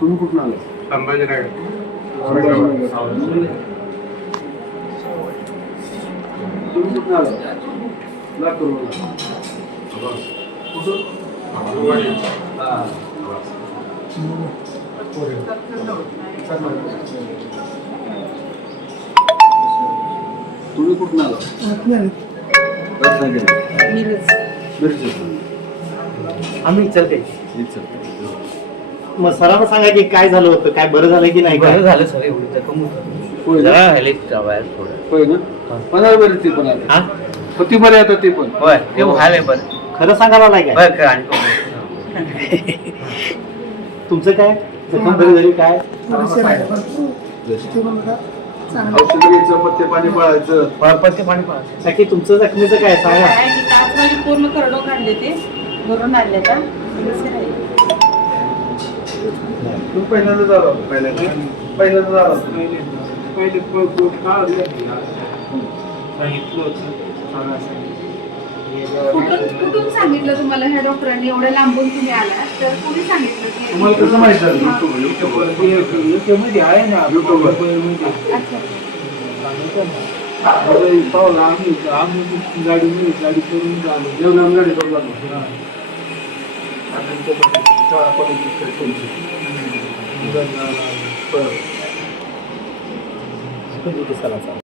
तुम्ही कुठून आले संभाजीनगर. तुम्ही कुठून आले लातूर कुठून? हा. तुम्ही कुठून आला. आम्ही चलते इचलकरंजी. मग सरांना सांगा की काय झालं होतं काय बरं झालं की नाही? बरं काय झालं सर एवढी जखम होतं. होय ना? जरा हेलिक बाहेर थोडं. होय ना? पन्नास बरे ते पण आता. हा? होती बरे आता ते पण. होय ते व्हायला बरं खरं सांगायला नाही काय? बरं आणि? तुमचं काय? जखम बरी झाली काय? औषध घ्यायचं पत्ते पाणी पळायचं. पत्ते पाणी पाहा की तुमचं जखमीचं काय? सांगा. काय की काच माझी पूर्ण करडो काढले ते भरून आणले का तुम्ही पहिल्यांदा झाला पहिल्यांदा? पहिल्यांदा झाला. पहिले. सांगितलं होतं. कुठून सांगितलं तुम्हाला ह्या डॉक्टरांनी? एवढ्या लांबून तुम्ही आला तर कुणी सांगितलं की तुम्हाला कसं माहीत झालं? युट्यूब युट्यूबवर? याच्यामध्ये आहे ना. युट्यूबवर. पावलं आम्ही आम्ही गाडी गाडी करून आलो जेवणाला गाडी करून आलो. हा. आणि